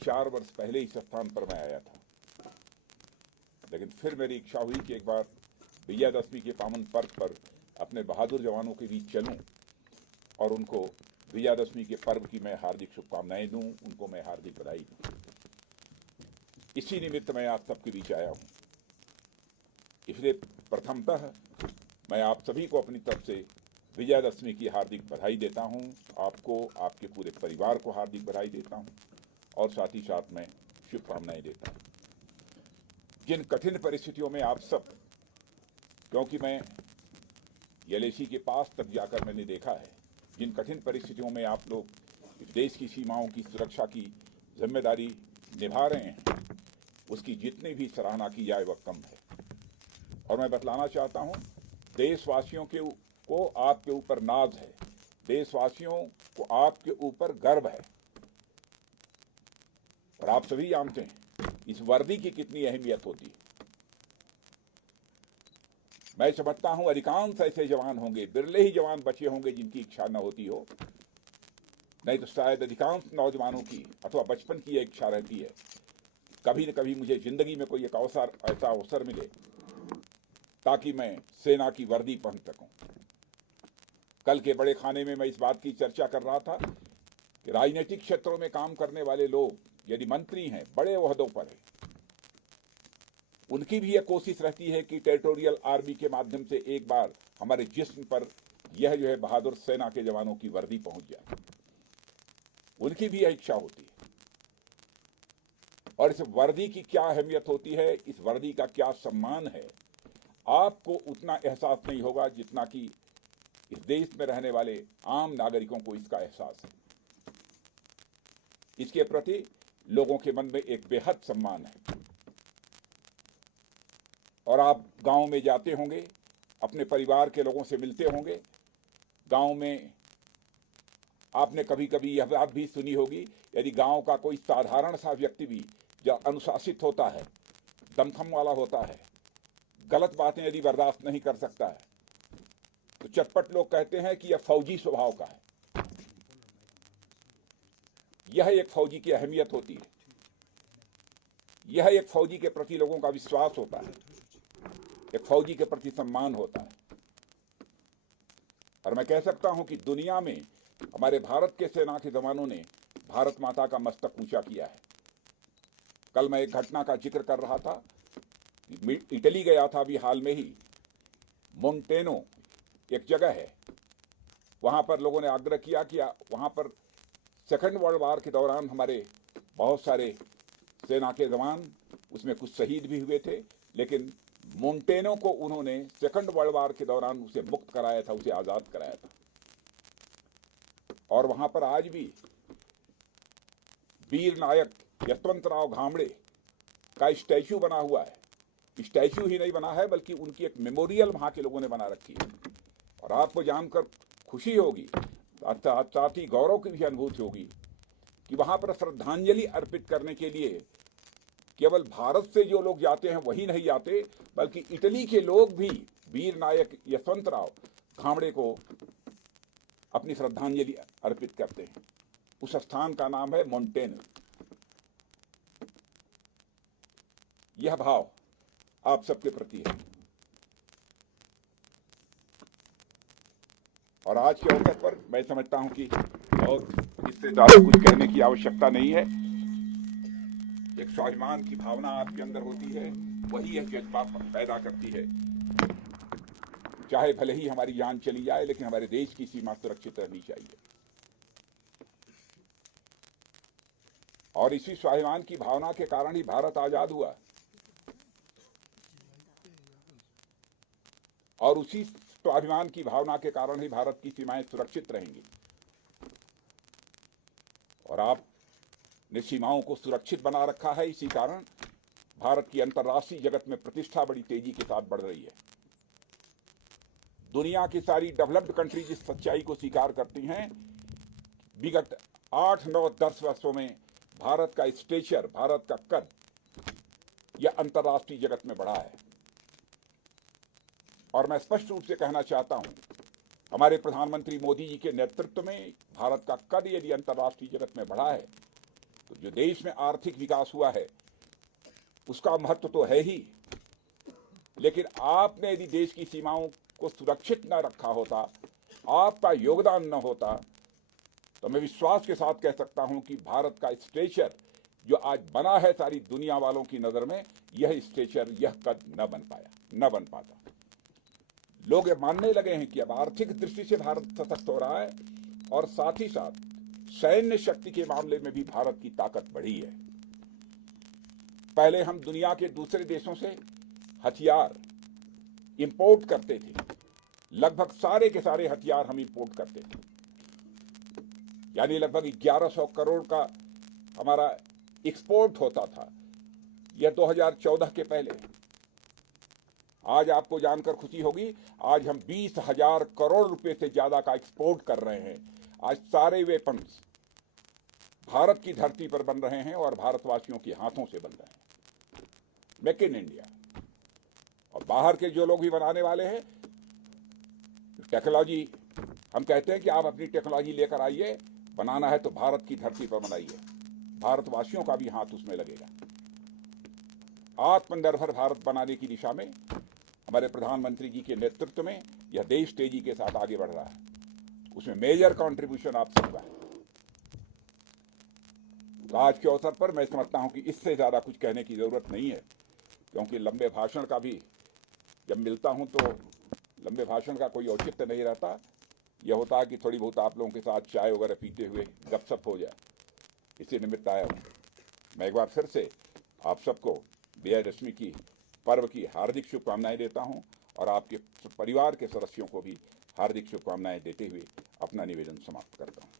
4 वर्ष पहले इस स्थान पर मैं आया था, लेकिन फिर मेरी इच्छा हुई कि एक बार विजयादशमी के पावन पर्व पर अपने बहादुर जवानों के बीच चलूं और उनको विजयादशमी के पर्व की मैं हार्दिक शुभकामनाएं दूं, उनको मैं हार्दिक बधाई दूं। इसी निमित्त मैं आप सबके बीच आया हूं। इसलिए प्रथमतः मैं आप सभी को अपनी तरफ से विजयादशमी की हार्दिक बधाई देता हूं। आपको, आपके पूरे परिवार को हार्दिक बधाई देता हूं और साथ ही साथ मैं शुभकामनाएं देता हूं। जिन कठिन परिस्थितियों में आप सब, क्योंकि मैं एलएसी के पास तक जाकर मैंने देखा है, जिन कठिन परिस्थितियों में आप लोग इस देश की सीमाओं की सुरक्षा की जिम्मेदारी निभा रहे हैं, उसकी जितनी भी सराहना की जाए वह कम है। और मैं बतलाना चाहता हूं, देशवासियों को आपके ऊपर नाज है, देशवासियों को आपके ऊपर गर्व है। और आप सभी जानते हैं इस वर्दी की कितनी अहमियत होती है। मैं समझता हूं अधिकांश ऐसे जवान होंगे, बिरले ही जवान बचे होंगे जिनकी इच्छा न होती हो, नहीं तो शायद अधिकांश नौजवानों की अथवा बचपन की यह इच्छा रहती है कभी न कभी मुझे जिंदगी में कोई एक ऐसा अवसर मिले ताकि मैं सेना की वर्दी पहन सकूं। कल के बड़े खाने में मैं इस बात की चर्चा कर रहा था कि राजनीतिक क्षेत्रों में काम करने वाले लोग यदि मंत्री हैं, बड़े ओहदों पर हैं, उनकी भी यह कोशिश रहती है कि टेरिटोरियल आर्मी के माध्यम से एक बार हमारे जिस्म पर यह जो है बहादुर सेना के जवानों की वर्दी पहुंच जाए। उनकी भी यह इच्छा होती है। और इस वर्दी की क्या अहमियत होती है, इस वर्दी का क्या सम्मान है, आपको उतना एहसास नहीं होगा जितना कि इस देश में रहने वाले आम नागरिकों को इसका एहसास है। इसके प्रति लोगों के मन में एक बेहद सम्मान है। और आप गांव में जाते होंगे, अपने परिवार के लोगों से मिलते होंगे। गांव में आपने कभी कभी यह बात भी सुनी होगी, यदि गांव का कोई साधारण सा व्यक्ति भी जो अनुशासित होता है, दमखम वाला होता है, गलत बातें यदि बर्दाश्त नहीं कर सकता है, तो चटपट लोग कहते हैं कि यह फौजी स्वभाव का है। यह एक फौजी की अहमियत होती है, यह एक फौजी के प्रति लोगों का विश्वास होता है, एक फौजी के प्रति सम्मान होता है। और मैं कह सकता हूं कि दुनिया में हमारे भारत के सेना के जवानों ने भारत माता का मस्तक ऊंचा किया है। कल मैं एक घटना का जिक्र कर रहा था, इटली गया था अभी हाल में ही। मोंटेनो एक जगह है, वहां पर लोगों ने आग्रह किया कि वहां पर सेकंड वर्ल्ड वॉर के दौरान हमारे बहुत सारे सेना के जवान, उसमें कुछ शहीद भी हुए थे, लेकिन मोंटेनो को उन्होंने सेकंड वर्ल्ड वॉर के दौरान उसे मुक्त कराया था, उसे आजाद कराया था। और वहां पर आज भी वीर नायक यशवंतराव घामड़े का स्टैच्यू बना हुआ है। स्टैच्यू ही नहीं बना है, बल्कि उनकी एक मेमोरियल वहां के लोगों ने बना रखी है। और आपको जानकर खुशी होगी, साथ ही गौरव की भी अनुभूति होगी कि वहां पर श्रद्धांजलि अर्पित करने के लिए केवल भारत से जो लोग जाते हैं वही नहीं जाते, बल्कि इटली के लोग भी वीर नायक यशवंतराव घामड़े को अपनी श्रद्धांजलि अर्पित करते हैं। उस स्थान का नाम है मोंटेनो। यह भाव आप सबके प्रति है। और आज के अवसर पर मैं समझता हूं कि और इससे ज्यादा कुछ कहने की आवश्यकता नहीं है। एक स्वाभिमान की भावना आपके अंदर होती है, वही यह जज्बा पैदा करती है। चाहे भले ही हमारी जान चली जाए, लेकिन हमारे देश की सीमा सुरक्षित रहनी चाहिए। और इसी स्वाभिमान की भावना के कारण ही भारत आजाद हुआ, और उसी स्वाभिमान की भावना के कारण ही भारत की सीमाएं सुरक्षित रहेंगी। और आपने सीमाओं को सुरक्षित बना रखा है, इसी कारण भारत की अंतर्राष्ट्रीय जगत में प्रतिष्ठा बड़ी तेजी के साथ बढ़ रही है। दुनिया की सारी डेवलप्ड कंट्रीज इस सच्चाई को स्वीकार करती हैं। विगत 8, 9, 10 वर्षों में भारत का स्टेचर, भारत का कद यह अंतर्राष्ट्रीय जगत में बढ़ा है। और मैं स्पष्ट रूप से कहना चाहता हूं, हमारे प्रधानमंत्री मोदी जी के नेतृत्व में भारत का कद यदि अंतर्राष्ट्रीय जगत में बढ़ा है, तो जो देश में आर्थिक विकास हुआ है उसका महत्व तो है ही, लेकिन आपने यदि देश की सीमाओं को सुरक्षित न रखा होता, आपका योगदान न होता, तो मैं विश्वास के साथ कह सकता हूं कि भारत का स्टेचर जो आज बना है सारी दुनिया वालों की नजर में, यह स्टेचर, यह कद न बन पाता। लोग ये मानने लगे हैं कि अब आर्थिक दृष्टि से भारत सशक्त हो रहा है और साथ ही साथ सैन्य शक्ति के मामले में भी भारत की ताकत बढ़ी है। पहले हम दुनिया के दूसरे देशों से हथियार इंपोर्ट करते थे, लगभग सारे के सारे हथियार हम इंपोर्ट करते थे, यानी लगभग 1100 करोड़ का हमारा एक्सपोर्ट होता था। यह 2014 के पहले। आज आपको जानकर खुशी होगी, आज हम 20,000 करोड़ रुपए से ज्यादा का एक्सपोर्ट कर रहे हैं। आज सारे वेपन्स भारत की धरती पर बन रहे हैं और भारतवासियों के हाथों से बन रहे हैं। Make in India. और बाहर के जो लोग भी बनाने वाले हैं, टेक्नोलॉजी, हम कहते हैं कि आप अपनी टेक्नोलॉजी लेकर आइए, बनाना है तो भारत की धरती पर बनाइए, भारतवासियों का भी हाथ उसमें लगेगा। आत्मनिर्भर भारत बनाने की दिशा में हमारे प्रधानमंत्री जी के नेतृत्व में यह देश तेजी के साथ आगे बढ़ रहा है। उसमें मेजर कंट्रीब्यूशन आप सबका है। तो आज के अवसर पर मैं समझता हूं कि इससे ज्यादा कुछ कहने की जरूरत नहीं है, क्योंकि लंबे भाषण का भी जब मिलता हूं तो लंबे भाषण का कोई औचित्य नहीं रहता। यह होता है कि थोड़ी बहुत आप लोगों के साथ चाय वगैरह पीते हुए गपशप हो जाए, इसी निमित्त आया हूं। मैं एक बार फिर से आप सबको विजयदशमी की पर्व की हार्दिक शुभकामनाएं देता हूं और आपके परिवार के सदस्यों को भी हार्दिक शुभकामनाएं देते हुए अपना निवेदन समाप्त करता हूं।